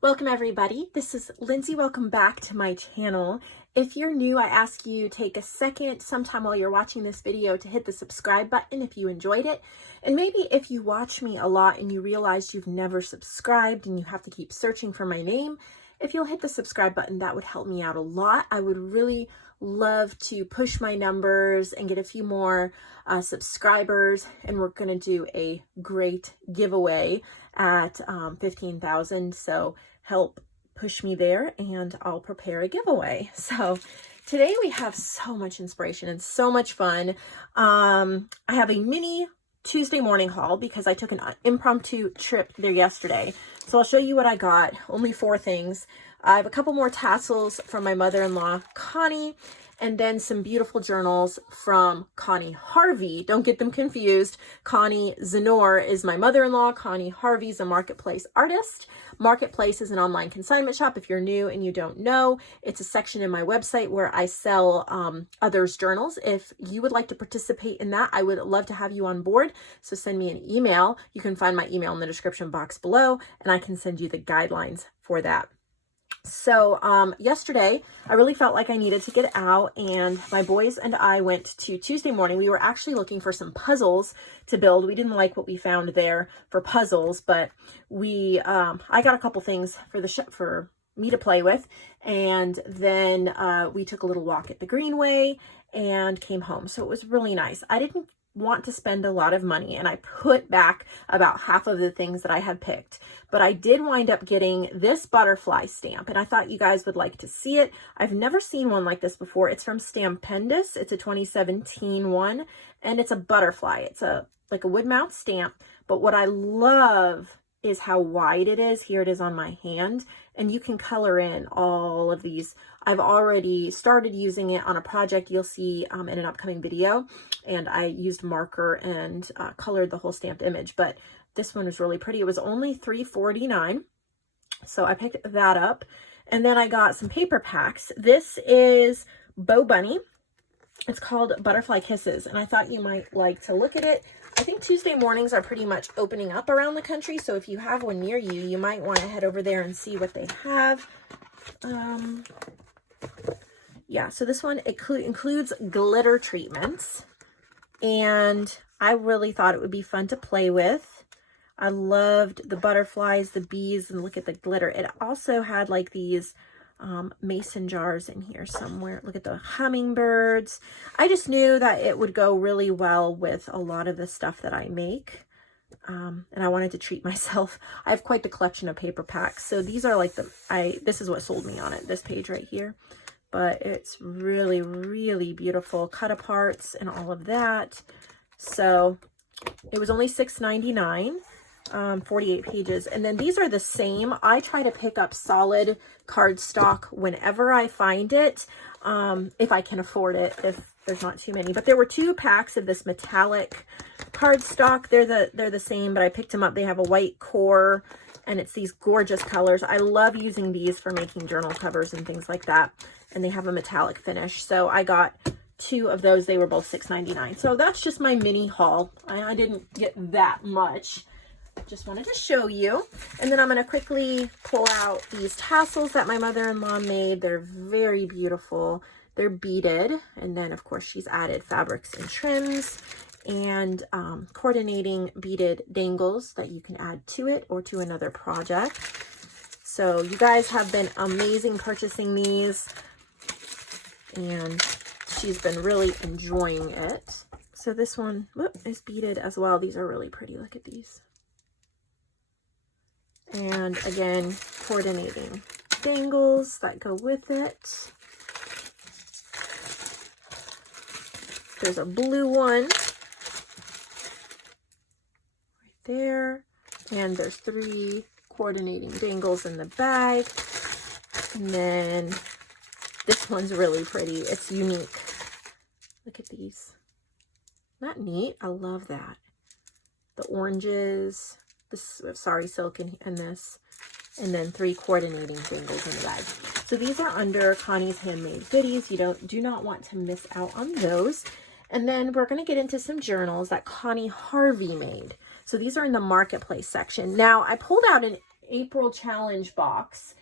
Welcome everybody. This is Lindsay. Welcome back to my channel. If you're new, I ask you take a second sometime while you're watching this video to hit the subscribe button if you enjoyed it. And maybe if you watch me a lot and you realize you've never subscribed and you have to keep searching for my name, if you'll hit the subscribe button, that would help me out a lot. I would really love to push my numbers and get a few more subscribers, and we're going to do a great giveaway at 15,000. So help push me there and I'll prepare a giveaway. So today we have so much inspiration and so much fun. I have a mini Tuesday morning haul because I took an impromptu trip there yesterday. So I'll show you what I got. Only 4 things. I have a couple more tassels from my mother-in-law, Connie, and then some beautiful journals from Connie Harvey. Don't get them confused. Connie Zenor is my mother-in-law. Connie Harvey is a marketplace artist. Marketplace is an online consignment shop. If you're new and you don't know, it's a section in my website where I sell others' journals. If you would like to participate in that, I would love to have you on board. So send me an email. You can find my email in the description box below, and I can send you the guidelines for that. So yesterday I really felt like I needed to get out, and my boys and I went to Tuesday morning. We were actually looking for some puzzles to build. We didn't like what we found there for puzzles, but I got a couple things for me to play with, and then we took a little walk at the Greenway and came home. So it was really nice. I didn't want to spend a lot of money, and I put back about half of the things that I had picked, but I did wind up getting this butterfly stamp, and I thought you guys would like to see it. I've never seen one like this before. It's from Stampendous. It's a 2017 one, and it's a butterfly. It's like a wood mount stamp, but what I love is how wide it is. Here it is on my hand, and you can color in all of these. I've already started using it on a project you'll see in an upcoming video, and I used marker and colored the whole stamped image, but this one was really pretty. It was only $3.49, so I picked that up. And then I got some paper packs. This is Bo Bunny. It's called Butterfly Kisses, and I thought you might like to look at it. I think Tuesday mornings are pretty much opening up around the country, so if you have one near you, you might want to head over there and see what they have. Yeah, so this one includes glitter treatments, and I really thought it would be fun to play with. I loved the butterflies, the bees, and look at the glitter. It also had like these mason jars in here somewhere. Look at the hummingbirds. I just knew that it would go really well with a lot of the stuff that I make. And I wanted to treat myself. I have quite the collection of paper packs. So these are like this is what sold me on it, this page right here. But it's really, really beautiful cut aparts and all of that. So it was only $6.99. 48 pages. And then these are the same. I try to pick up solid cardstock whenever I find it, if I can afford it, if there's not too many. But there were 2 packs of this metallic cardstock. They're the same, but I picked them up. They have a white core, and it's these gorgeous colors. I love using these for making journal covers and things like that. And they have a metallic finish. So I got 2 of those. They were both $6.99. So that's just my mini haul. I didn't get that much. Just wanted to show you. And then I'm going to quickly pull out these tassels that my mother-in-law made. They're very beautiful. They're beaded, and then of course she's added fabrics and trims and coordinating beaded dangles that you can add to it or to another project. So you guys have been amazing purchasing these, and she's been really enjoying it. So this one is beaded as well. These are really pretty. Look at these. And again, coordinating dangles that go with it. There's a blue one right there. And there's 3 coordinating dangles in the bag. And then this one's really pretty. It's unique. Look at these. Isn't that neat? I love that. The oranges. This Sorry Silk and this, and then 3 coordinating dangles in the bag. So these are under Connie's Handmade Goodies. You do not want to miss out on those. And then we're going to get into some journals that Connie Harvey made. So these are in the marketplace section. Now I pulled out an April challenge box.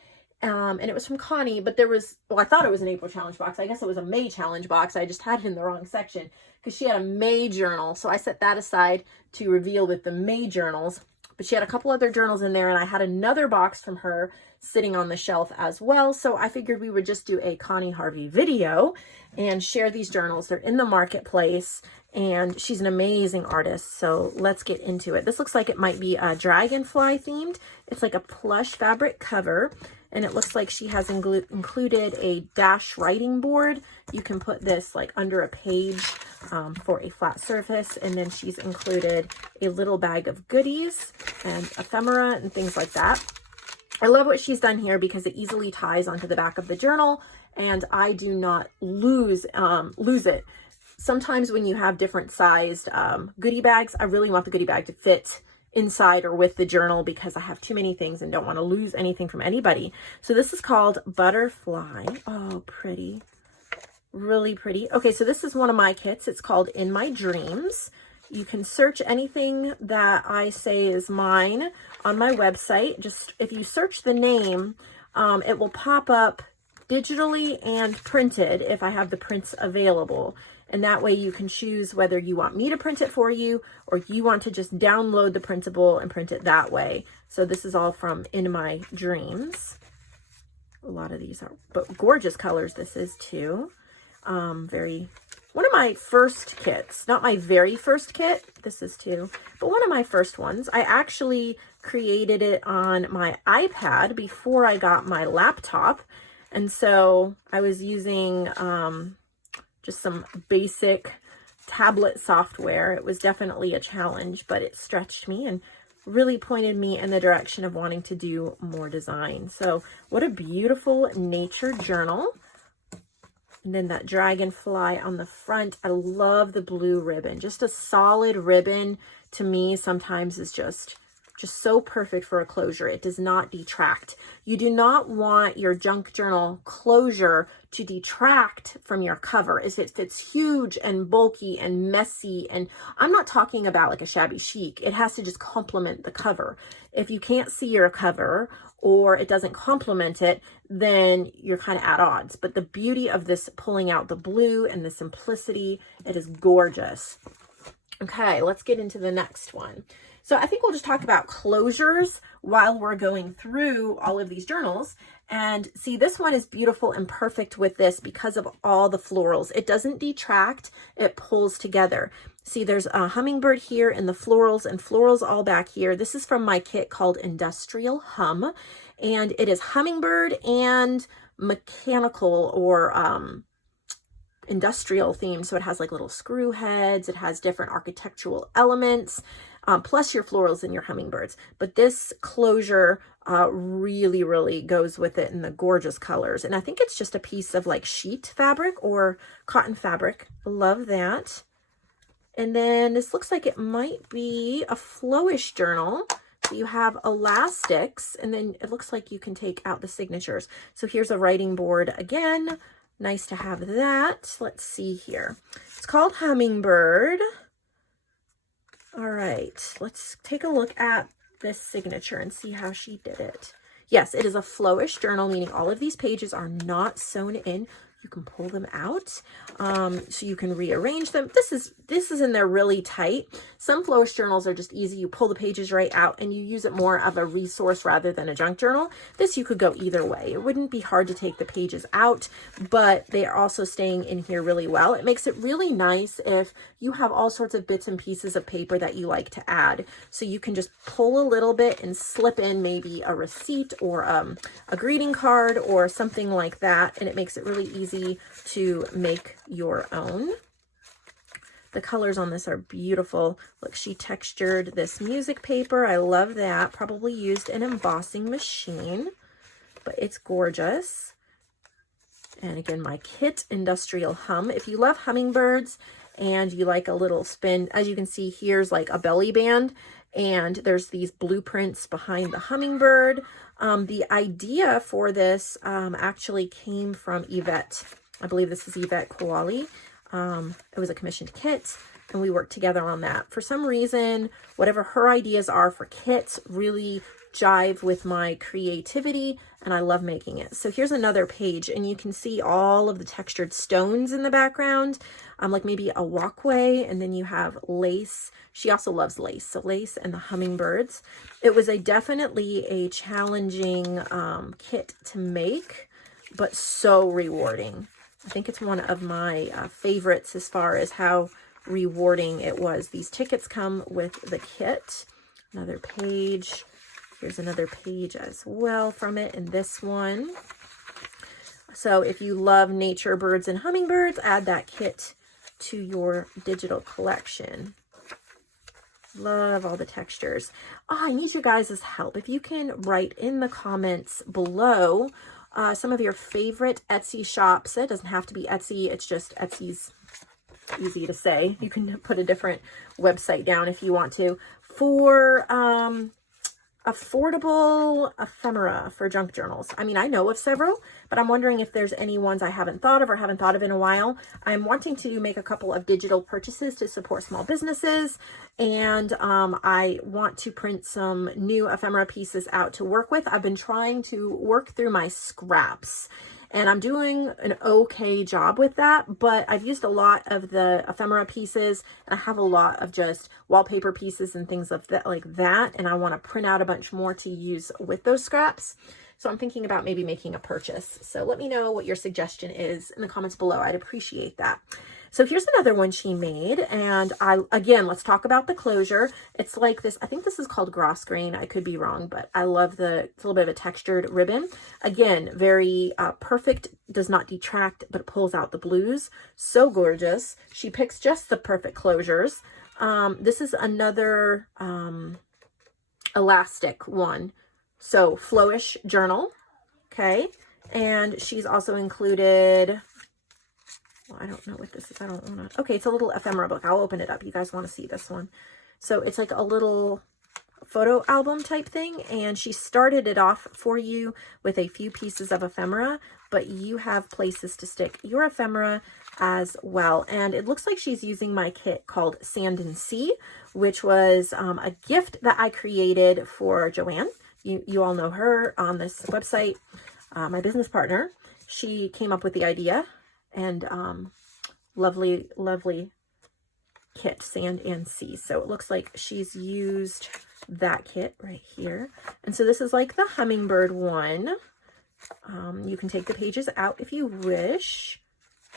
And it was from Connie, but there was, well, I thought it was an April challenge box. I guess it was a May challenge box. I just had it in the wrong section because she had a May journal. So I set that aside to reveal with the May journals. But she had a couple other journals in there, and I had another box from her sitting on the shelf as well. So I figured we would just do a Connie Harvey video and share these journals. They're in the marketplace, and she's an amazing artist. So let's get into it. This looks like it might be a dragonfly themed. It's like a plush fabric cover, and it looks like she has included a dash writing board. You can put this like under a page for a flat surface, and then she's included a little bag of goodies and ephemera and things like that. I love what she's done here because it easily ties onto the back of the journal, and I do not lose it. Sometimes when you have different sized goodie bags, I really want the goodie bag to fit inside or with the journal because I have too many things and don't want to lose anything from anybody. So this is called Butterfly. Oh, pretty. Really pretty. Okay, so this is one of my kits. It's called In My Dreams. You can search anything that I say is mine on my website. Just if you search the name, it will pop up digitally and printed if I have the prints available. And that way you can choose whether you want me to print it for you or you want to just download the printable and print it that way. So this is all from In My Dreams. A lot of these are, but gorgeous colors this is too. One of my first kits, not my very first kit, this is too, but one of my first ones. I actually created it on my iPad before I got my laptop. And so I was using just some basic tablet software. It was definitely a challenge, but it stretched me and really pointed me in the direction of wanting to do more design. So what a beautiful nature journal. And then that dragonfly on the front. I love the blue ribbon. Just a solid ribbon to me sometimes is just so perfect for a closure. It does not detract. You do not want your junk journal closure to detract from your cover. If it's huge and bulky and messy, and I'm not talking about like a shabby chic, it has to just complement the cover. If you can't see your cover or it doesn't complement it, then you're kind of at odds. But the beauty of this pulling out the blue and the simplicity, it is gorgeous. Okay, let's get into the next one. So I think we'll just talk about closures while we're going through all of these journals. And see, this one is beautiful and perfect with this because of all the florals. It doesn't detract, it pulls together. See, there's a hummingbird here and the florals and florals all back here. This is from my kit called Industrial Hum. And it is hummingbird and mechanical or industrial themed. So it has like little screw heads. It has different architectural elements. Plus your florals and your hummingbirds. But this closure really, really goes with it in the gorgeous colors. And I think it's just a piece of like sheet fabric or cotton fabric. Love that. And then this looks like it might be a flowish journal. So you have elastics, and then it looks like you can take out the signatures. So here's a writing board again. Nice to have that. Let's see here. It's called Hummingbird. All right, let's take a look at this signature and see how she did it. Yes, it is a flowish journal, meaning all of these pages are not sewn in. You can pull them out, so you can rearrange them. This is in there really tight. Some flowish journals are just easy. You pull the pages right out and you use it more of a resource rather than a junk journal. This you could go either way. It wouldn't be hard to take the pages out, but they are also staying in here really well. It makes it really nice if you have all sorts of bits and pieces of paper that you like to add. So you can just pull a little bit and slip in maybe a receipt or a greeting card or something like that, and it makes it really easy to make your own. The colors on this are beautiful. Look, she textured this music paper. I love that. Probably used an embossing machine, but it's gorgeous. And again, my kit, Industrial Hum. If you love hummingbirds and you like a little spin, as you can see, here's like a belly band, and there's these blueprints behind the hummingbird. The idea for this actually came from Yvette. I believe this is Yvette Koali. It was a commissioned kit, and we worked together on that. For some reason, whatever her ideas are for kits really jive with my creativity, and I love making it. So here's another page, and you can see all of the textured stones in the background, like maybe a walkway, and then you have lace. She also loves lace, so lace and the hummingbirds. It was definitely a challenging kit to make, but so rewarding. I think it's one of my favorites as far as how rewarding it was. These tickets come with the kit. Another page. Here's another page as well from it in this one. So if you love nature, birds, and hummingbirds, add that kit to your digital collection. Love all the textures. Oh, I need you guys' help. If you can write in the comments below some of your favorite Etsy shops. It doesn't have to be Etsy. It's just Etsy's easy to say. You can put a different website down if you want to. For affordable ephemera for junk journals. I mean, I know of several, but I'm wondering if there's any ones I haven't thought of or haven't thought of in a while. I'm wanting to make a couple of digital purchases to support small businesses, and I want to print some new ephemera pieces out to work with. I've been trying to work through my scraps, and I'm doing an okay job with that, but I've used a lot of the ephemera pieces, and I have a lot of just wallpaper pieces and things of that, like that, and I want to print out a bunch more to use with those scraps. So I'm thinking about maybe making a purchase. So let me know what your suggestion is in the comments below. I'd appreciate that. So here's another one she made, and again, let's talk about the closure. It's like this, I think this is called grosgrain. I could be wrong, but I love it's a little bit of a textured ribbon. Again, very perfect, does not detract, but it pulls out the blues. So gorgeous. She picks just the perfect closures. This is another elastic one. So flowish journal, okay? And she's also included, well, I don't know what this is. I don't want to, okay, it's a little ephemera book. I'll open it up. You guys want to see this one. So it's like a little photo album type thing, and she started it off for you with a few pieces of ephemera, but you have places to stick your ephemera as well. And it looks like she's using my kit called Sand and Sea, which was a gift that I created for JoAnn. You all know her on this website, my business partner. She came up with the idea, and lovely, lovely kit, Sand and Sea. So it looks like she's used that kit right here. And so this is like the hummingbird one. You can take the pages out if you wish.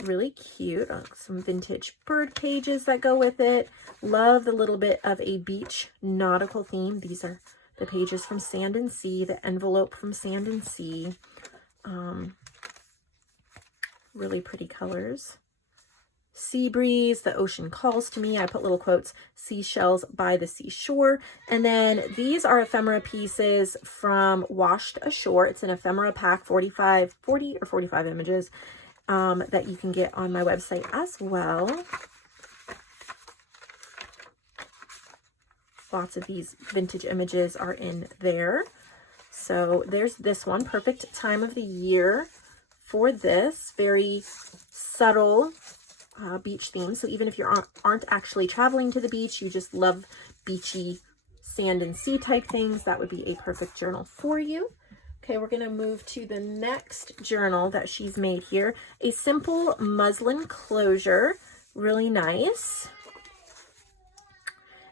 Really cute. Some vintage bird pages that go with it. Love the little bit of a beach nautical theme. These are the pages from Sand and Sea, the envelope from Sand and Sea. Really pretty colors. Sea breeze, the ocean calls to me. I put little quotes, seashells by the seashore. And then these are ephemera pieces from Washed Ashore. It's an ephemera pack, 40 or 45 images that you can get on my website as well. Lots of these vintage images are in there. So there's this one, perfect time of the year for this. Very subtle beach theme. So even if you aren't actually traveling to the beach, you just love beachy sand and sea type things, that would be a perfect journal for you. Okay, we're going to move to the next journal that she's made here. A simple muslin closure. Really nice.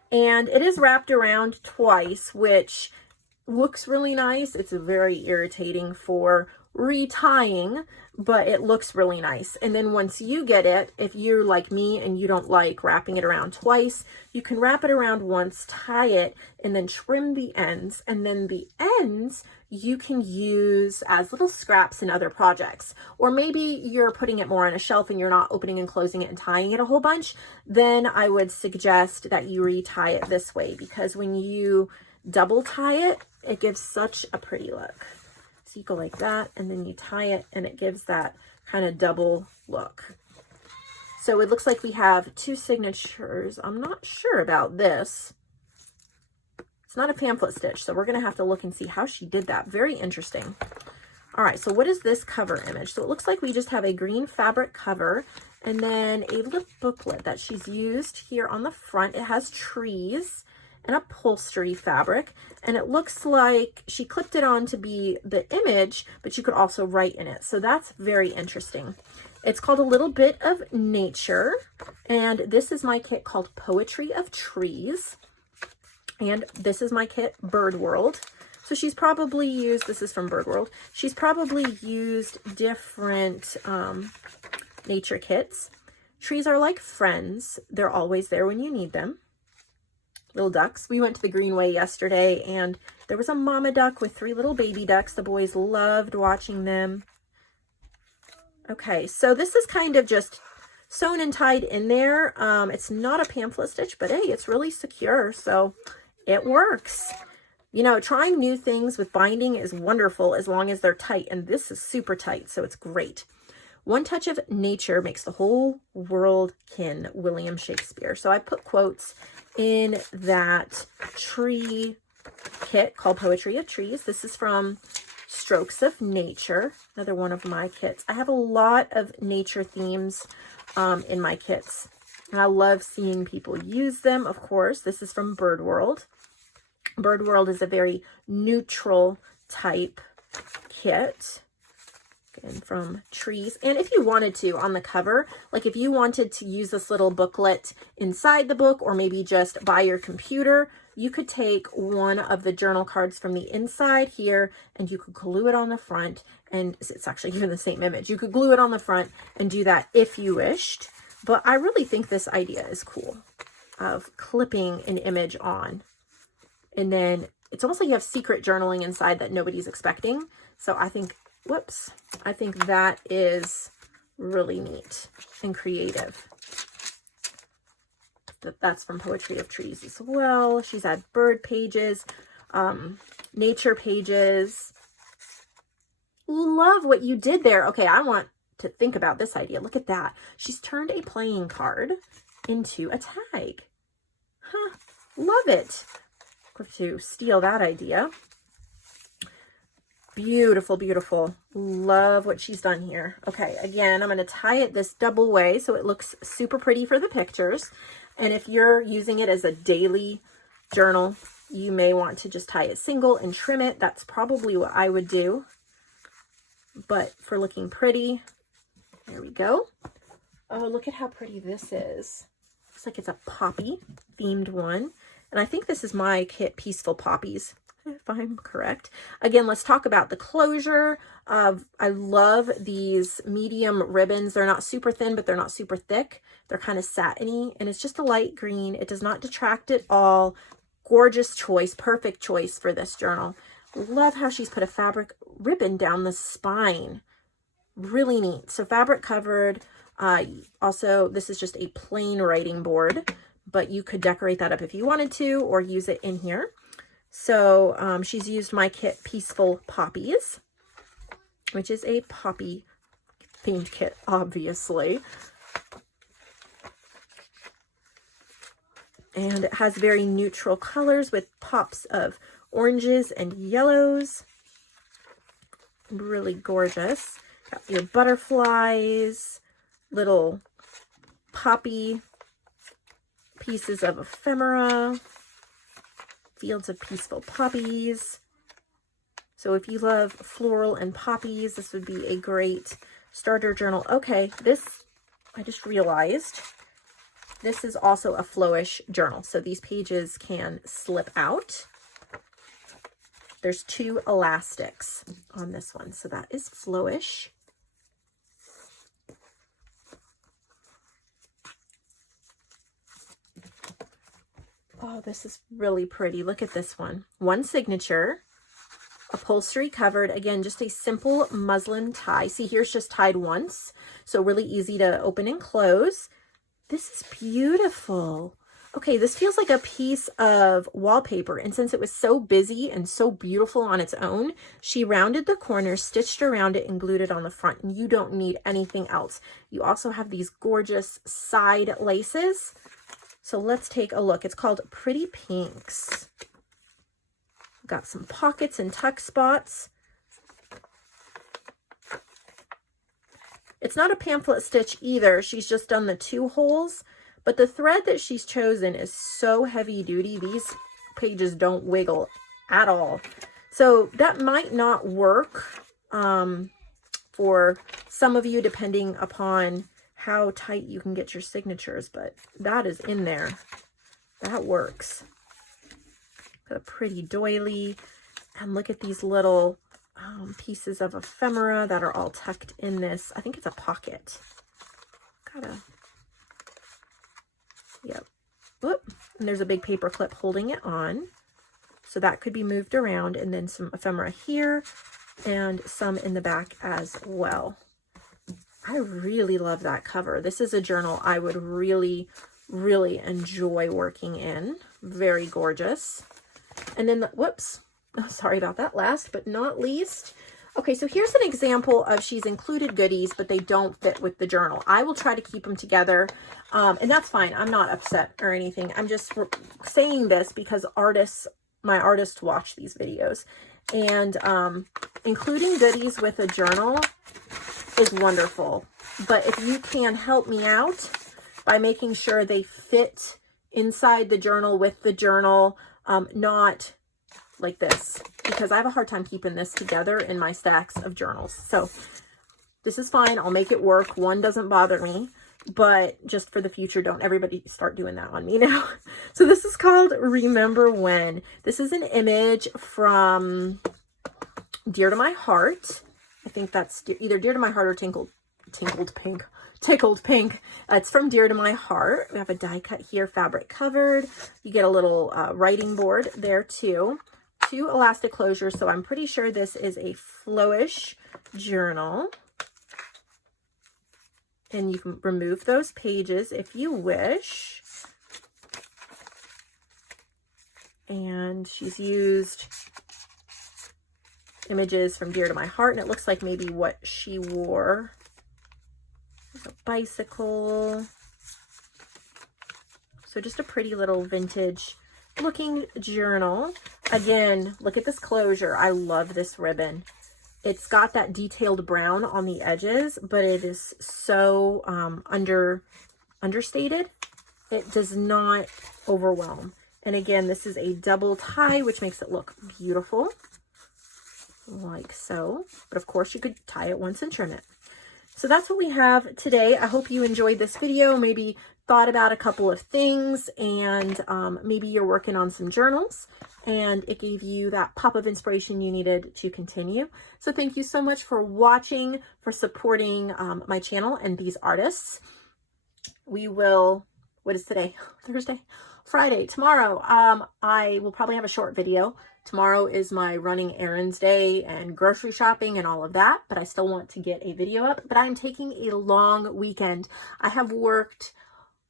And it is wrapped around twice, which looks really nice. It's very irritating for retying, but it looks really nice. And then once you get it, if you're like me and you don't like wrapping it around twice, you can wrap it around once, tie it, and then trim the ends. And then the ends you can use as little scraps in other projects. Or maybe you're putting it more on a shelf and you're not opening and closing it and tying it a whole bunch. Then I would suggest that you retie it this way, because when you double tie it, it gives such a pretty look. So you go like that, and then you tie it, and it gives that kind of double look. So it looks like we have two signatures. I'm not sure about this. It's not a pamphlet stitch, so we're going to have to look and see how she did that. Very interesting. All right, so what is this cover image? So it looks like we just have a green fabric cover, and then a little booklet that she's used here on the front. It has trees, and upholstery fabric. And it looks like she clipped it on to be the image, but you could also write in it. So that's very interesting. It's called A Little Bit of Nature. And this is my kit called Poetry of Trees. And this is my kit, Bird World. So she's probably used, this is from Bird World, she's probably used different nature kits. Trees are like friends. They're always there when you need them. Little ducks. We went to the Greenway yesterday and there was a mama duck with 3 little baby ducks. The boys loved watching them. Okay, so this is kind of just sewn and tied in there. It's not a pamphlet stitch, but hey, it's really secure, so it works. You know, trying new things with binding is wonderful as long as they're tight, and this is super tight, so it's great. One touch of nature makes the whole world kin, William Shakespeare. So I put quotes in that tree kit called Poetry of Trees. This is from Strokes of Nature, another one of my kits. I have a lot of nature themes in my kits, and I love seeing people use them, of course. This is from Bird World. Bird World is a very neutral type kit. And from trees. And if you wanted to on the cover, like if you wanted to use this little booklet inside the book or maybe just by your computer, you could take one of the journal cards from the inside here and you could glue it on the front, and it's actually even the same image. You could glue it on the front and do that if you wished. But I really think this idea is cool of clipping an image on. And then it's almost like you have secret journaling inside that nobody's expecting. So I think whoops, I think that is really neat and creative. That's from Poetry of Trees as well. She's had bird pages, nature pages. Love what you did there. Okay, I want to think about this idea. Look at that. She's turned a playing card into a tag. Huh, love it. Have to steal that idea. Beautiful, beautiful. Love what she's done here. Okay, again, I'm going to tie it this double way so it looks super pretty for the pictures. And if you're using it as a daily journal, you may want to just tie it single and trim it. That's probably what I would do. But for looking pretty, there we go. Oh, look at how pretty this is. Looks like it's a poppy themed one. And I think this is my kit, Peaceful Poppies, if I'm correct. Again, let's talk about the closure. I love these medium ribbons. They're not super thin, but they're not super thick. They're kind of satiny, and it's just a light green. It does not detract at all. Gorgeous choice, perfect choice for this journal. Love how she's put a fabric ribbon down the spine. Really neat. So fabric covered. Also, this is just a plain writing board, but you could decorate that up if you wanted to or use it in here. So she's used my kit, Peaceful Poppies, which is a poppy themed kit, obviously. And it has very neutral colors with pops of oranges and yellows. Really gorgeous. Got your butterflies, little poppy pieces of ephemera, fields of peaceful poppies. So if you love floral and poppies, this would be a great starter journal. Okay, this, I just realized, this is also a flowish journal. So these pages can slip out. There's 2 elastics on this one. So that is flowish. Oh, this is really pretty. Look at this one. One signature, upholstery covered. Again, just a simple muslin tie. See, here's just tied once. So really easy to open and close. This is beautiful. Okay, this feels like a piece of wallpaper. And since it was so busy and so beautiful on its own, she rounded the corners, stitched around it, and glued it on the front. And you don't need anything else. You also have these gorgeous side laces. So let's take a look. It's called Pretty Pinks. Got some pockets and tuck spots. It's not a pamphlet stitch either. She's just done the 2 holes, but the thread that she's chosen is so heavy duty. These pages don't wiggle at all. So that might not work for some of you, depending upon how tight you can get your signatures, but that is in there. That works. Got a pretty doily, and look at these little pieces of ephemera that are all tucked in this. I think it's a pocket. Yep. Whoop. And there's a big paper clip holding it on. So that could be moved around, and then some ephemera here and some in the back as well. I really love that cover. This is a journal I would really, really enjoy working in. Very gorgeous. And then, whoops, sorry about that, last but not least. Okay, so here's an example of she's included goodies, but they don't fit with the journal. I will try to keep them together, and that's fine. I'm not upset or anything. I'm just saying this because my artists watch these videos. And including goodies with a journal is wonderful. But if you can help me out by making sure they fit inside the journal with the journal, not like this, because I have a hard time keeping this together in my stacks of journals. So this is fine. I'll make it work. One doesn't bother me, but just for the future, don't everybody start doing that on me now. So this is called Remember When. This is an image from Dear to My Heart. I think that's either Dear to My Heart or Tickled Pink. It's from Dear to My Heart. We have a die cut here, fabric covered. You get a little writing board there too. 2 elastic closures, so I'm pretty sure this is a flowish journal. And you can remove those pages if you wish. And she's used images from Dear to My Heart, and it looks like maybe what she wore. There's a bicycle. So just a pretty little vintage looking journal. Again, look at this closure. I love this ribbon. It's got that detailed brown on the edges, but it is so understated. It does not overwhelm. And again, this is a double tie, which makes it look beautiful, like so. But of course, you could tie it once and trim it. So that's what we have today. I hope you enjoyed this video, maybe thought about a couple of things, and maybe you're working on some journals and it gave you that pop of inspiration you needed to continue. So thank you so much for watching, for supporting my channel and these artists. We will, what is today? Thursday? Friday, tomorrow. I will probably have a short video. Tomorrow is my running errands day and grocery shopping and all of that, but I still want to get a video up. But I'm taking a long weekend. I have worked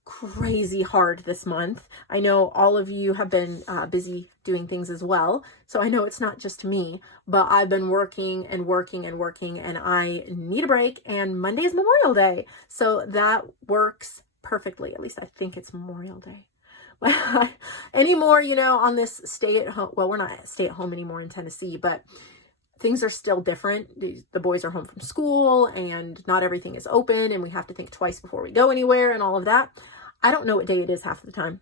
crazy hard this month. I know all of you have been busy doing things as well, so I know it's not just me, but I've been working and working and working, and I need a break, and Monday is Memorial Day, so that works perfectly. At least I think it's Memorial Day. Anymore, you know, on this stay at home, well, we're not stay at home anymore in Tennessee, but things are still different. The boys are home from school and not everything is open, and we have to think twice before we go anywhere and all of that. I don't know what day it is half the time.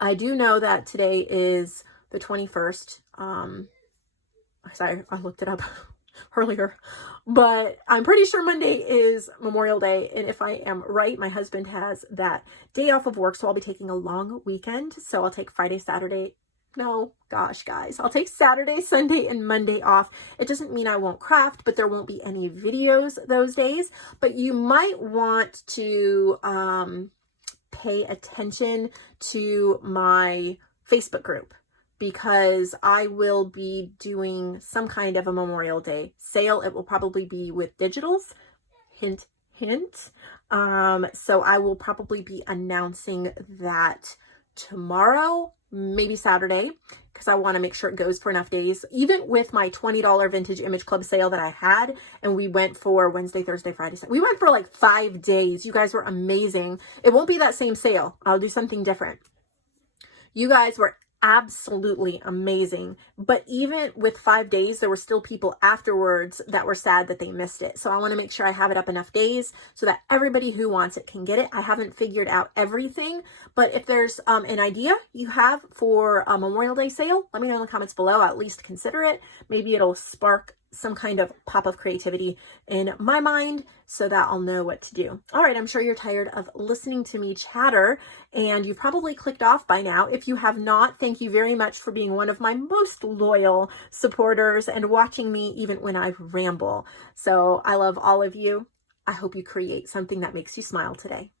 I do know that today is the 21st. Sorry, I looked it up earlier, but I'm pretty sure Monday is Memorial Day. And if I am right, my husband has that day off of work, so I'll be taking a long weekend. So I'll take Friday, Saturday. No, gosh, guys, I'll take Saturday, Sunday, and Monday off. It doesn't mean I won't craft, but there won't be any videos those days. But you might want to pay attention to my Facebook group, because I will be doing some kind of a Memorial Day sale. It will probably be with digitals. Hint, hint. So I will probably be announcing that tomorrow, maybe Saturday, because I want to make sure it goes for enough days. Even with my $20 Vintage Image Club sale that I had, and we went for Wednesday, Thursday, Friday, Saturday. We went for like 5 days. You guys were amazing. It won't be that same sale. I'll do something different. You guys were absolutely amazing. But even with 5 days, there were still people afterwards that were sad that they missed it. So I want to make sure I have it up enough days so that everybody who wants it can get it. I haven't figured out everything, but if there's an idea you have for a Memorial Day sale, let me know in the comments below. I'll at least consider it. Maybe it'll spark some kind of pop of creativity in my mind so that I'll know what to do. All right, I'm sure you're tired of listening to me chatter and you've probably clicked off by now. If you have not, thank you very much for being one of my most loyal supporters and watching me even when I ramble. So I love all of you. I hope you create something that makes you smile today.